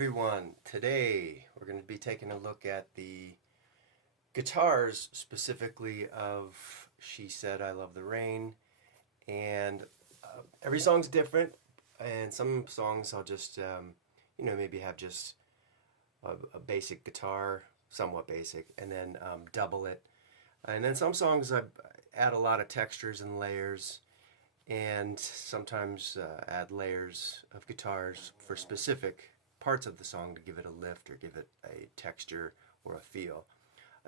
everyone. Today we're going to be taking a look at the guitars, specifically of She Said I Love the Rain. And every song's different, and some songs I'll just, maybe have just a basic guitar, somewhat basic, and then double it. And then some songs I add a lot of textures and layers, and sometimes add layers of guitars for specific parts of the song to give it a lift or give it a texture or a feel.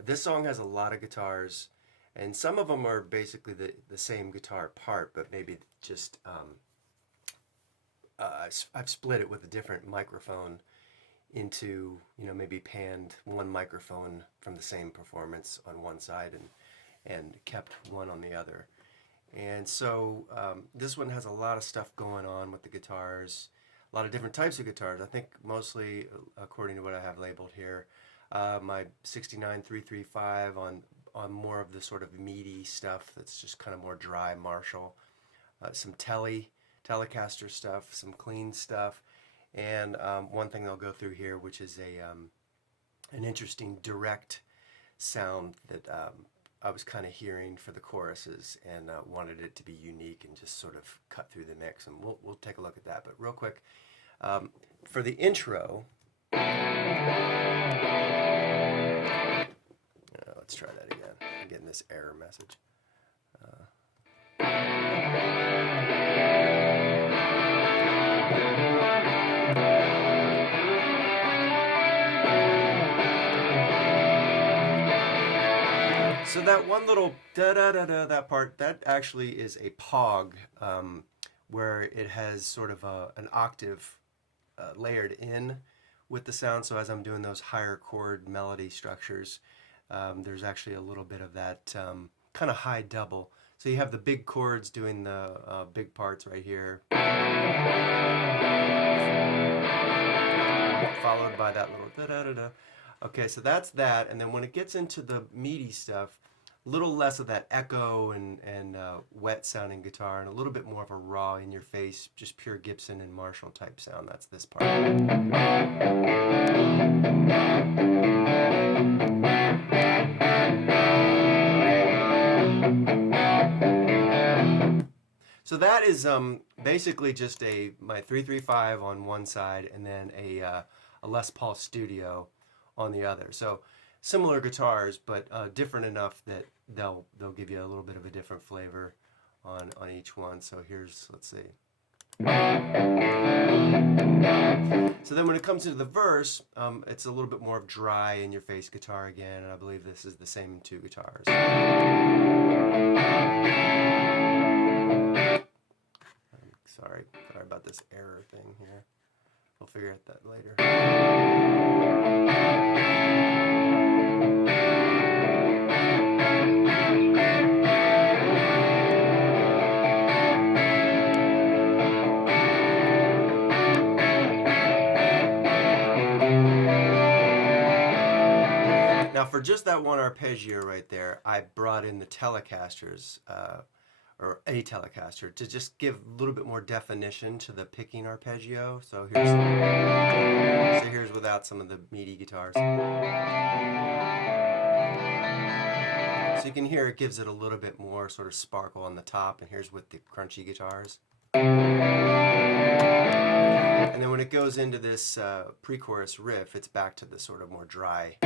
This song has a lot of guitars, and some of them are basically the same guitar part, but maybe just I've split it with a different microphone into, maybe panned one microphone from the same performance on one side and kept one on the other. And so this one has a lot of stuff going on with the guitars, a lot of different types of guitars. I think mostly, according to what I have labeled here, my 69 335 on more of the sort of meaty stuff that's just kind of more dry Marshall, some Telecaster stuff, some clean stuff, and one thing I'll go through here, which is an interesting direct sound that I was kind of hearing for the choruses, and wanted it to be unique and just sort of cut through the mix, and we'll take a look at that. But real quick, for the intro, let's try that again. I'm getting this error message. So that one little da-da-da-da, that part, that actually is a pog, where it has sort of an octave layered in with the sound. So as I'm doing those higher chord melody structures, there's actually a little bit of that kind of high double. So you have the big chords doing the big parts right here, followed by that little da-da-da-da. Okay, so that's that, and then when it gets into the meaty stuff, a little less of that echo and wet sounding guitar, and a little bit more of a raw, in your face, just pure Gibson and Marshall type sound. That's this part. So that is basically just my 335 on one side, and then a Les Paul Studio on the other. So similar guitars, but different enough that they'll give you a little bit of a different flavor on each one. So here's, let's see. So then when it comes to the verse, it's a little bit more of dry, in your face guitar again, and I believe this is the same two guitars. Sorry about this error thing here. We'll figure out that later. Now for just that one arpeggio right there, I brought in the Telecasters, or a Telecaster, to just give a little bit more definition to the picking arpeggio. So here's without some of the meaty guitars. So you can hear it gives it a little bit more sort of sparkle on the top, and here's with the crunchy guitars. And then when it goes into this pre-chorus riff, it's back to the sort of more dry.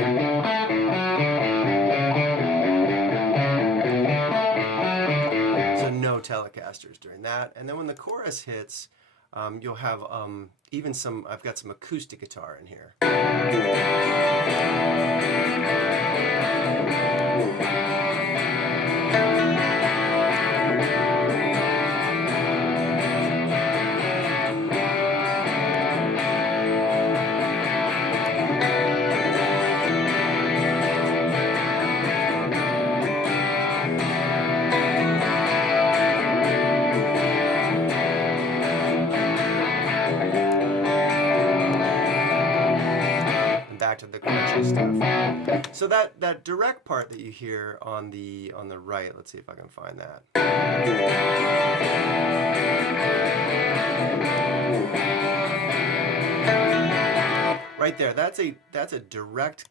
So no Telecasters during that. And then when the chorus hits, you'll have even I've got some acoustic guitar in here. Back to the crunchy stuff. So that direct part that you hear on the right, let's see if I can find that. right there, that's a direct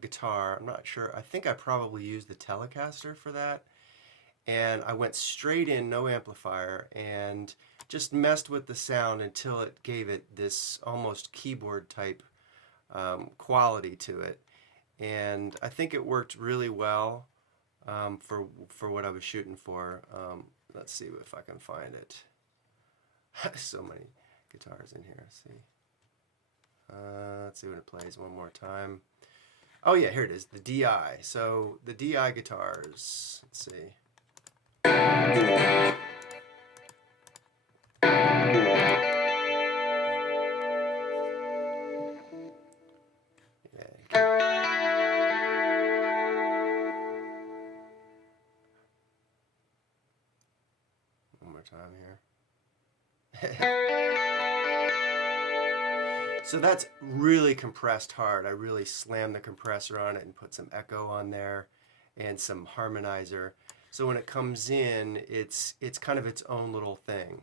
guitar. I'm not sure. I think I probably used the Telecaster for that. And I went straight in, no amplifier, and just messed with the sound until it gave it this almost keyboard type quality to it. And I think it worked really well for what I was shooting for. Let's see if I can find it. So many guitars in here. Let's see when it plays one more time. Oh yeah, here it is, the DI. So the DI guitars. Let's see. One more time here. So that's really compressed hard. I really slammed the compressor on it and put some echo on there and some harmonizer. So when it comes in, it's kind of its own little thing.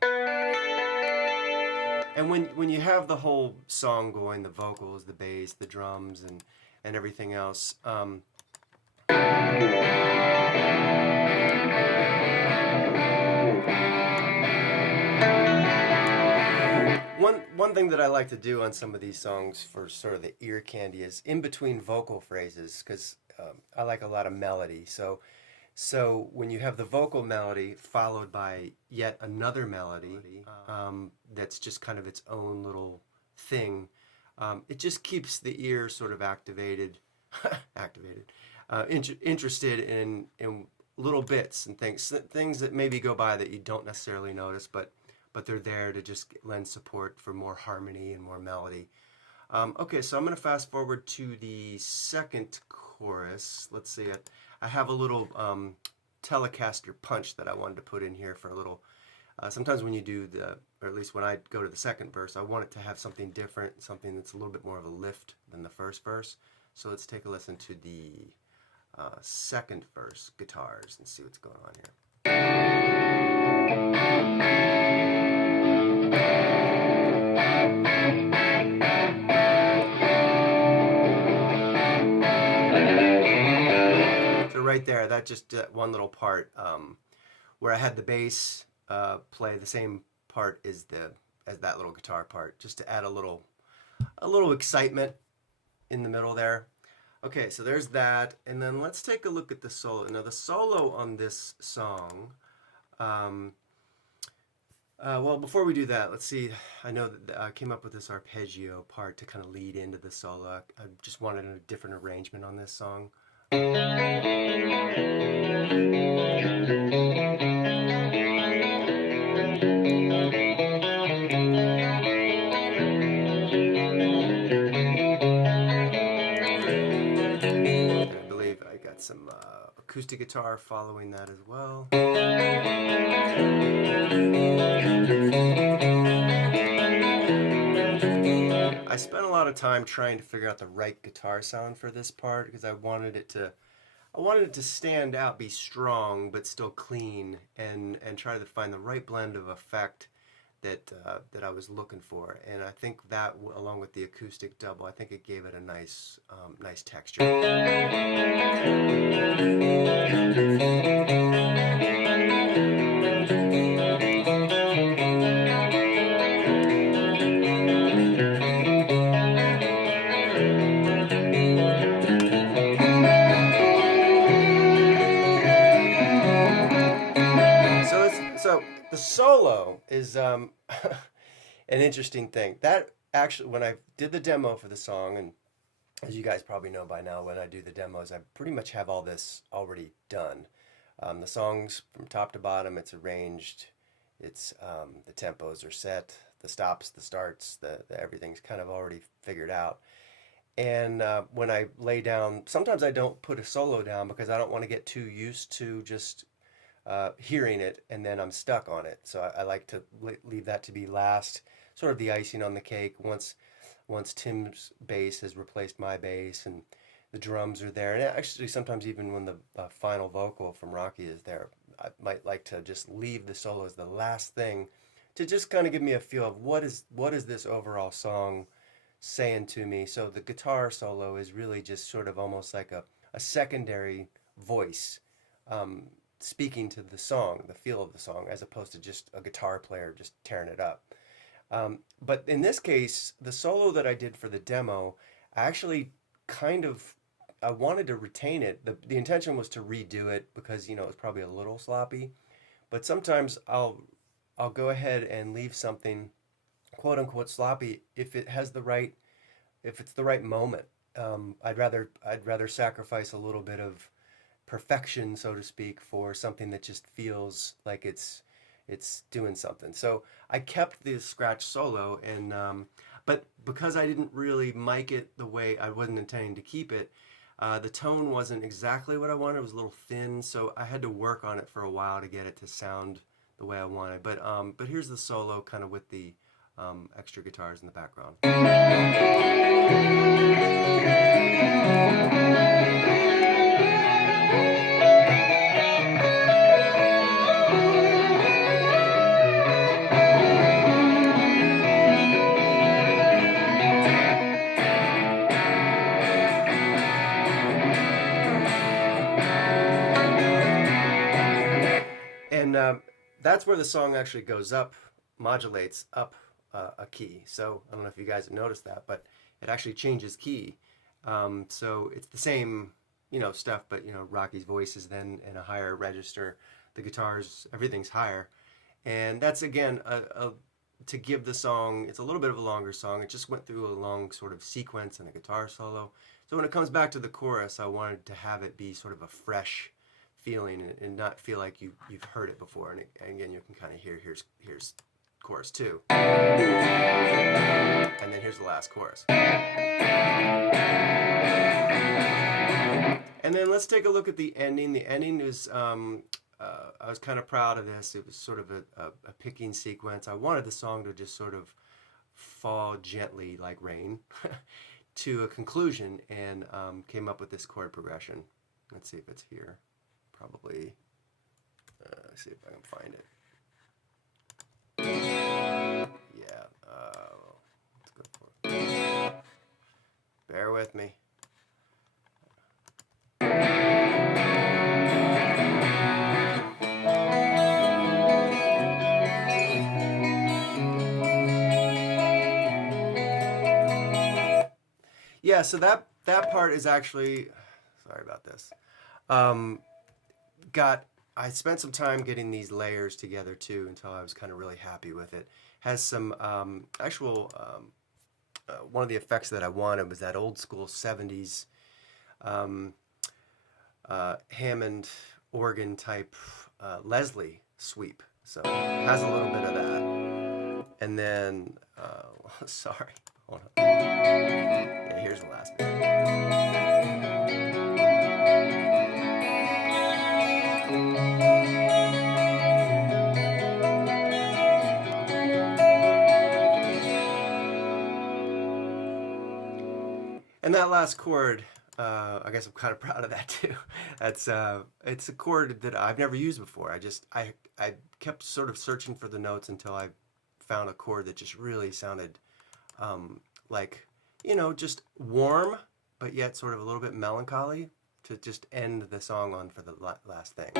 And when you have the whole song going, the vocals, the bass, the drums, and everything else, one thing that I like to do on some of these songs for sort of the ear candy is in between vocal phrases, because I like a lot of melody. So when you have the vocal melody followed by yet another melody that's just kind of its own little thing, it just keeps the ear sort of interested in little bits and things that maybe go by that you don't necessarily notice, but they're there to just lend support for more harmony and more melody. Okay, so I'm going to fast forward to the second chorus. Let's see, I have a little Telecaster punch that I wanted to put in here for a little. Sometimes when you do or at least when I go to the second verse, I want it to have something different, something that's a little bit more of a lift than the first verse. So let's take a listen to the second verse guitars and see what's going on here. So right there, that just one little part where I had the bass play the same part as that little guitar part, just to add a little excitement in the middle there. Okay, so there's that, and then let's take a look at the solo. Now the solo on this song, well, before we do that, let's see. I know that I came up with this arpeggio part to kind of lead into the solo. I just wanted a different arrangement on this song. Some acoustic guitar following that as well. I spent a lot of time trying to figure out the right guitar sound for this part because I wanted it to stand out, be strong but still clean, and try to find the right blend of effect that I was looking for. And I think that, along with the acoustic double, I think it gave it a nice texture. So the solo is an interesting thing. That actually, when I did the demo for the song, and as you guys probably know by now, when I do the demos, I pretty much have all this already done. The songs from top to bottom, it's arranged. It's the tempos are set, the stops, the starts, the everything's kind of already figured out. And when I lay down, sometimes I don't put a solo down because I don't want to get too used to just hearing it and then I'm stuck on it. So I like to leave that to be last, sort of the icing on the cake. Once Tim's bass has replaced my bass and the drums are there, and actually sometimes even when the final vocal from Rocky is there, I might like to just leave the solo as the last thing to just kind of give me a feel of what is this overall song saying to me. So the guitar solo is really just sort of almost like a secondary voice, um, speaking to the song, the feel of the song, as opposed to just a guitar player just tearing it up. But in this case, the solo that I did for the demo, I actually kind of I wanted to retain it. The intention was to redo it because you know it was probably a little sloppy. But sometimes I'll go ahead and leave something quote unquote sloppy if it has the right if it's the right moment. I'd rather sacrifice a little bit of perfection, so to speak, for something that just feels like it's doing something. So I kept the scratch solo, and but because I didn't really mic it the way I wasn't intending to keep it, the tone wasn't exactly what I wanted. It was a little thin, so I had to work on it for a while to get it to sound the way I wanted. But here's the solo, kind of with the extra guitars in the background. And that's where the song actually goes up, modulates up a key. So I don't know if you guys have noticed that, but it actually changes key. So it's the same, stuff, but Rocky's voice is then in a higher register. The guitars, everything's higher, and that's again to give the song. It's a little bit of a longer song. It just went through a long sort of sequence and a guitar solo. So when it comes back to the chorus, I wanted to have it be sort of a fresh feeling and not feel like you've heard it before. And again, you can kind of hear here's chorus 2, and then here's the last chorus. And then let's take a look at the ending. The ending is I was kind of proud of this. It was sort of a picking sequence. I wanted the song to just sort of fall gently like rain to a conclusion, and came up with this chord progression. Let's see if it's here. Probably. Let's see if I can find it. Yeah. Let's go for it. Bear with me. Yeah, so that part is actually, sorry about this. Um, I spent some time getting these layers together too until I was kind of really happy with it. Has some actual one of the effects that I wanted was that old school 70s Hammond organ type Leslie sweep. So it has a little bit of that. And then sorry, hold on. Yeah, here's the last bit. And that last chord, I guess I'm kind of proud of that too. It's a chord that I've never used before. I kept sort of searching for the notes until I found a chord that just really sounded like, just warm, but yet sort of a little bit melancholy to just end the song on for the last thing.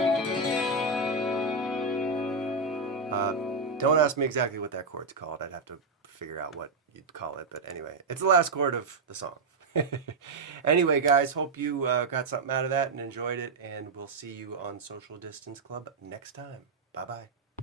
Don't ask me exactly what that chord's called. I'd have to figure out what you'd call it. But anyway, it's the last chord of the song. Anyway, guys, hope you got something out of that and enjoyed it. And we'll see you on Social Distance Club next time. Bye-bye.